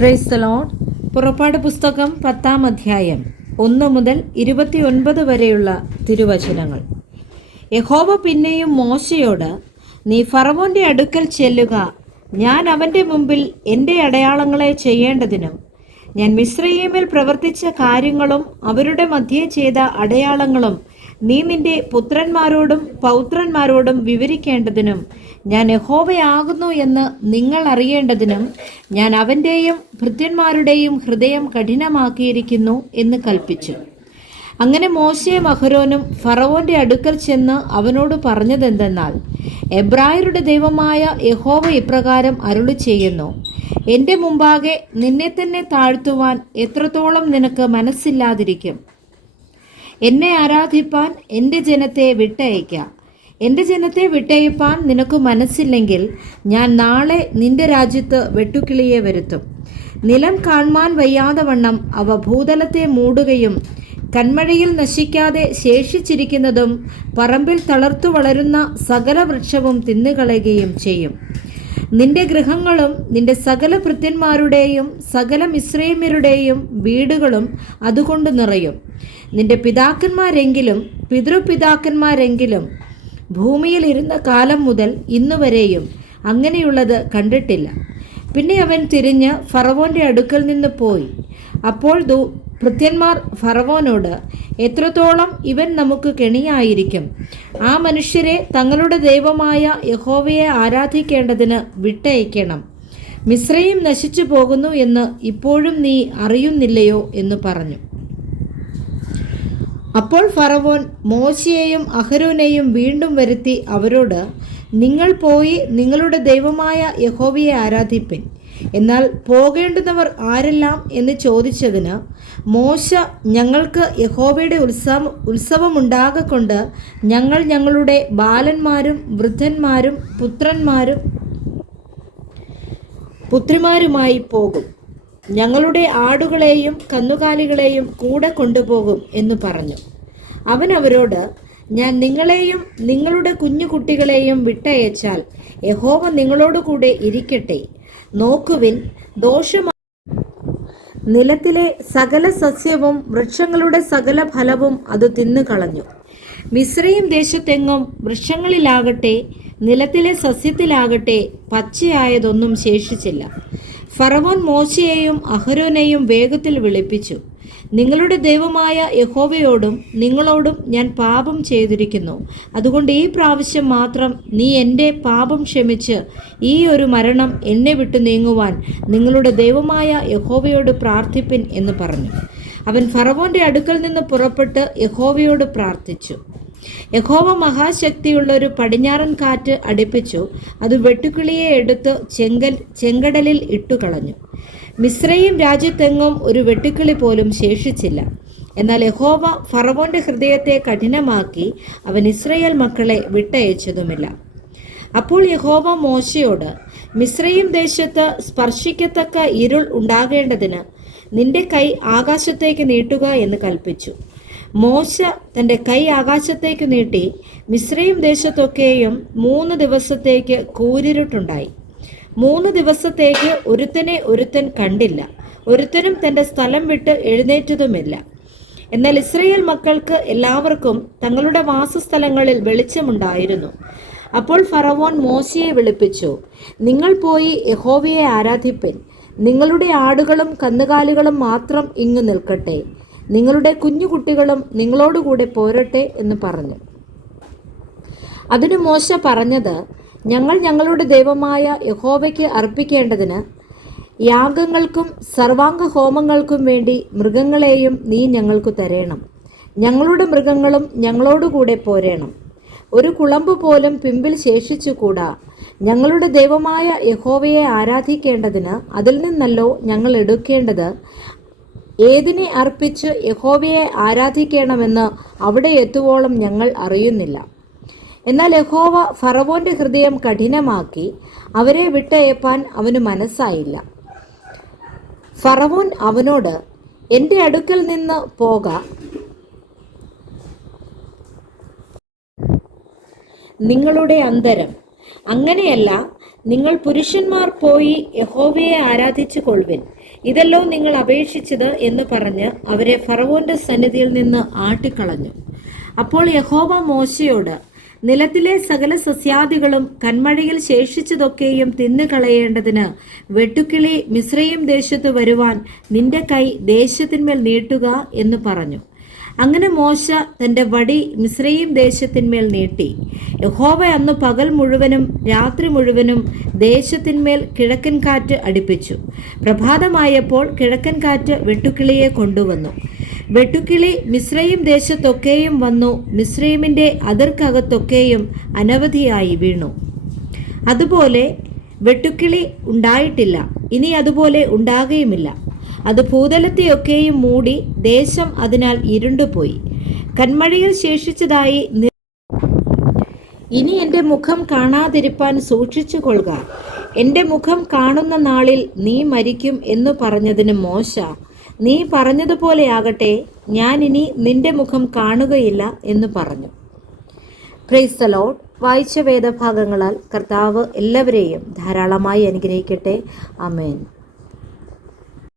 Praise the Lord. പുറപ്പാട് പുസ്തകം 10-ാം അധ്യായം 1 മുതൽ 29 വരെയുള്ള തിരുവചനങ്ങൾ. യഹോവ പിന്നെയും മോശയോട്, നീ ഫറവോന്റെ അടുക്കൽ ചെല്ലുക, ഞാൻ അവൻ്റെ മുമ്പിൽ എൻ്റെ അടയാളങ്ങളെ ചെയ്യേണ്ടതിനും ഞാൻ മിസ്രയീമിൽ പ്രവർത്തിച്ച കാര്യങ്ങളും അവരുടെ മധ്യേ ചെയ്ത അടയാളങ്ങളും നീ നിന്റെ പുത്രന്മാരോടും പൗത്രന്മാരോടും വിവരിക്കേണ്ടതിനും ഞാൻ യഹോവയാകുന്നു എന്ന് നിങ്ങൾ അറിയേണ്ടതിനും ഞാൻ അവൻ്റെയും ഭൃത്യന്മാരുടെയും ഹൃദയം കഠിനമാക്കിയിരിക്കുന്നു എന്ന് കൽപ്പിച്ചു. അങ്ങനെ മോശയും അഹരോനും ഫറവോന്റെ അടുക്കൽ ചെന്ന് അവനോട് പറഞ്ഞതെന്തെന്നാൽ, എബ്രായരുടെ ദൈവമായ യഹോവ ഇപ്രകാരം അരുളി ചെയ്യുന്നു, എൻ്റെ മുമ്പാകെ നിന്നെ തന്നെ താഴ്ത്തുവാൻ എത്രത്തോളം നിനക്ക് മനസ്സില്ലാതിരിക്കും? എന്നെ ആരാധിപ്പാൻ എൻ്റെ ജനത്തെ വിട്ടയക്കാം. എൻ്റെ ജനത്തെ വിട്ടയപ്പാൻ നിനക്ക് മനസ്സില്ലെങ്കിൽ ഞാൻ നാളെ നിന്റെ രാജ്യത്ത് വെട്ടുക്കിളിയെ വരുത്തും. നിലം കാൺമാൻ വയ്യാതെ വണ്ണം അവ ഭൂതലത്തെ മൂടുകയും കന്മഴയിൽ നശിക്കാതെ ശേഷിച്ചിരിക്കുന്നതും പറമ്പിൽ തളർത്തു വളരുന്ന സകല വൃക്ഷവും തിന്നുകളയുകയും ചെയ്യും. നിന്റെ ഗൃഹങ്ങളും നിന്റെ സകല ഭൃത്യന്മാരുടെയും സകല മിസ്രയീമ്യരുടെയും വീടുകളും അതുകൊണ്ട് നിറയും. നിന്റെ പിതാക്കന്മാരെങ്കിലും പിതൃപിതാക്കന്മാരെങ്കിലും ഭൂമിയിൽ ഇരുന്ന കാലം മുതൽ ഇന്നുവരെയും അങ്ങനെയുള്ളത് കണ്ടിട്ടില്ല. പിന്നെ അവൻ തിരിഞ്ഞ് ഫറവോന്റെ അടുക്കൽ നിന്ന് പോയി. അപ്പോൾ ഭൃത്യന്മാർ ഫറവോനോട്, എത്രത്തോളം ഇവൻ നമുക്ക് കെണിയായിരിക്കും? ആ മനുഷ്യരെ തങ്ങളുടെ ദൈവമായ യഹോവയെ ആരാധിക്കേണ്ടതിന് വിട്ടയക്കണം. മിസ്രയീം നശിച്ചു പോകുന്നു എന്ന് ഇപ്പോഴും നീ അറിയുന്നില്ലയോ എന്ന് പറഞ്ഞു. അപ്പോൾ ഫറവോൻ മോശയെയും അഹരോനെയും വീണ്ടും വരുത്തി അവരോട്, നിങ്ങൾ പോയി നിങ്ങളുടെ ദൈവമായ യഹോവയെ ആരാധിപ്പിൻ. എന്നാൽ പോകേണ്ടുന്നവർ ആരെല്ലാം എന്ന് ചോദിച്ചതിന് മോശ, ഞങ്ങൾക്ക് യഹോവയുടെ ഉത്സവമുണ്ടാകൊണ്ട് ഞങ്ങൾ ഞങ്ങളുടെ ബാലന്മാരും വൃദ്ധന്മാരും പുത്രന്മാരും പുത്രിമാരുമായി പോകും. ഞങ്ങളുടെ ആടുകളെയും കന്നുകാലികളെയും കൂടെ കൊണ്ടുപോകും എന്ന് പറഞ്ഞു. അവൻ അവരോട്, ഞാൻ നിങ്ങളെയും നിങ്ങളുടെ കുഞ്ഞുകുട്ടികളെയും വിട്ടയച്ചാൽ യഹോവ നിങ്ങളോടുകൂടെ ഇരിക്കട്ടെ. നോക്കുവിൻ, നിലത്തിലെ സകല സസ്യവും വൃക്ഷങ്ങളുടെ സകല ഫലവും അത് തിന്നുകളഞ്ഞു. മിസ്രയീം ദേശത്തെങ്ങും വൃക്ഷങ്ങളിലാകട്ടെ നിലത്തിലെ സസ്യത്തിലാകട്ടെ പച്ചയായതൊന്നും ശേഷിച്ചില്ല. ഫറവോൻ മോശയെയും അഹരോനെയും വേഗത്തിൽ വിളിപ്പിച്ചു, നിങ്ങളുടെ ദൈവമായ യഹോവയോടും നിങ്ങളോടും ഞാൻ പാപം ചെയ്തിരിക്കുന്നു. അതുകൊണ്ട് ഈ പ്രാവശ്യം മാത്രം നീ എൻ്റെ പാപം ക്ഷമിച്ച് ഈ ഒരു മരണം എന്നെ വിട്ടു നീങ്ങുവാൻ നിങ്ങളുടെ ദൈവമായ യഹോവയോട് പ്രാർത്ഥിപ്പിൻ എന്ന് പറഞ്ഞു. അവൻ ഫറവോന്റെ അടുക്കൽ നിന്ന് പുറപ്പെട്ട് യഹോവയോട് പ്രാർത്ഥിച്ചു. യഹോവ മഹാശക്തിയുള്ള ഒരു പടിഞ്ഞാറൻ കാറ്റ് അടിപ്പിച്ചു. അത് വെട്ടുക്കിളിയെ എടുത്ത് ചെങ്കടലിൽ ഇട്ടുകളഞ്ഞു. മിസ്രയീം രാജ്യത്തെങ്ങും ഒരു വെട്ടുക്കിളി പോലും ശേഷിച്ചില്ല. എന്നാൽ യഹോവ ഫറവോന്റെ ഹൃദയത്തെ കഠിനമാക്കി അവൻ ഇസ്രായേൽ മക്കളെ വിട്ടയച്ചതുമില്ല. അപ്പോൾ യഹോവ മോശയോട്, മിസ്രയീം ദേശത്ത് സ്പർശിക്കത്തക്ക ഇരുൾ ഉണ്ടാകേണ്ടതിന് നിന്റെ കൈ ആകാശത്തേക്ക് നീട്ടുക എന്ന് കൽപ്പിച്ചു. മോശ തൻ്റെ കൈ ആകാശത്തേക്ക് നീട്ടി. മിസ്രയീം ദേശത്തൊക്കെയും 3 ദിവസത്തേക്ക് കൂരിരുട്ടുണ്ടായി. 3 ദിവസത്തേക്ക് ഒരുത്തൻ കണ്ടില്ല. ഒരുത്തനും തൻ്റെ സ്ഥലം വിട്ട് എഴുന്നേറ്റതുമില്ല. എന്നാൽ ഇസ്രായേൽ മക്കൾക്ക് എല്ലാവർക്കും തങ്ങളുടെ വാസസ്ഥലങ്ങളിൽ വെളിച്ചമുണ്ടായിരുന്നു. അപ്പോൾ ഫറവോൻ മോശയെ വിളിപ്പിച്ചു, നിങ്ങൾ പോയി യഹോവയെ ആരാധിപ്പിൻ. നിങ്ങളുടെ ആടുകളും കന്നുകാലികളും മാത്രം ഇങ്ങു നിൽക്കട്ടെ. നിങ്ങളുടെ കുഞ്ഞുകുട്ടികളും നിങ്ങളോടുകൂടെ പോരട്ടെ എന്ന് പറഞ്ഞു. അതിന് മോശ പറഞ്ഞത്, ഞങ്ങൾ ഞങ്ങളുടെ ദൈവമായ യഹോവയ്ക്ക് അർപ്പിക്കേണ്ടതിന് യാഗങ്ങൾക്കും സർവാംഗ ഹോമങ്ങൾക്കും വേണ്ടി മൃഗങ്ങളെയും നീ ഞങ്ങൾക്ക് തരേണം. ഞങ്ങളുടെ മൃഗങ്ങളും ഞങ്ങളോടുകൂടെ പോരേണം. ഒരു കുളമ്പ് പോലും പിമ്പിൽ ശേഷിച്ചുകൂടാ. ഞങ്ങളുടെ ദൈവമായ യഹോവയെ ആരാധിക്കേണ്ടതിന് അതിൽ നിന്നല്ലോ ഞങ്ങൾ എടുക്കേണ്ടത്. ഏതിനെ അർപ്പിച്ച് യഹോവയെ ആരാധിക്കണമെന്ന് അവിടെ എത്തുവോളം ഞങ്ങൾ അറിയുന്നില്ല. എന്നാൽ യഹോവ ഫറവോന്റെ ഹൃദയം കഠിനമാക്കി അവരെ വിട്ടയപ്പാൻ അവന് മനസ്സായില്ല. ഫറവോൻ അവനോട്, എൻ്റെ അടുക്കൽ നിന്ന് പോക, നിങ്ങളുടെ അന്തരം. അങ്ങനെയല്ല, നിങ്ങൾ പുരുഷന്മാർ പോയി യഹോവയെ ആരാധിച്ചു കൊള്ളുവിൻ, ഇതല്ലോ നിങ്ങൾ അപേക്ഷിച്ചത് എന്ന് പറഞ്ഞ് അവരെ ഫറവോന്റെ സന്നിധിയിൽ നിന്ന് ആട്ടിക്കളഞ്ഞു. അപ്പോൾ യഹോവ മോശയോട്, നിലത്തിലെ സകല സസ്യാദികളും കന്മഴയിൽ ശേഷിച്ചതൊക്കെയും തിന്നുകളയേണ്ടതിന് വെട്ടുക്കിളി മിസ്രയീം ദേശത്ത് വരുവാൻ നിന്റെ കൈ ദേശത്തിന്മേൽ നീട്ടുക എന്ന് പറഞ്ഞു. അങ്ങനെ മോശ തന്റെ വടി മിസ്രയീം ദേശത്തിന്മേൽ നീട്ടി. യഹോവ അന്ന് പകൽ മുഴുവനും രാത്രി മുഴുവനും ദേശത്തിന്മേൽ കിഴക്കൻ കാറ്റ് അടിപ്പിച്ചു. പ്രഭാതമായപ്പോൾ കിഴക്കൻ കാറ്റ് വെട്ടുക്കിളിയെ കൊണ്ടുവന്നു. വെട്ടുക്കിളി മിസ്രയീം ദേശത്തൊക്കെയും വന്നു മിസ്രയീമിന്റെ അതിർക്കകത്തൊക്കെയും അനവധിയായി വീണു. അതുപോലെ വെട്ടുക്കിളി ഉണ്ടായിട്ടില്ല, ഇനി അതുപോലെ ഉണ്ടാകുകയുമില്ല. അത് ഭൂതലത്തെയൊക്കെയും മൂടി, ദേശം അതിനാൽ ഇരുണ്ടുപോയി. കന്മഴയിൽ ശേഷിച്ചതായി ഇനി എൻ്റെ മുഖം കാണാതിരിപ്പാൻ സൂക്ഷിച്ചു കൊള്ളുക, എൻ്റെ മുഖം കാണുന്ന നാളിൽ നീ മരിക്കും എന്നു പറഞ്ഞതിന് മോശ, നീ പറഞ്ഞതുപോലെയാകട്ടെ, ഞാൻ ഇനി നിന്റെ മുഖം കാണുകയില്ല എന്ന് പറഞ്ഞു. Praise the Lord. വായിച്ച വേദഭാഗങ്ങളാൽ കർത്താവ് എല്ലാവരെയും ധാരാളമായി അനുഗ്രഹിക്കട്ടെ. ആമേൻ.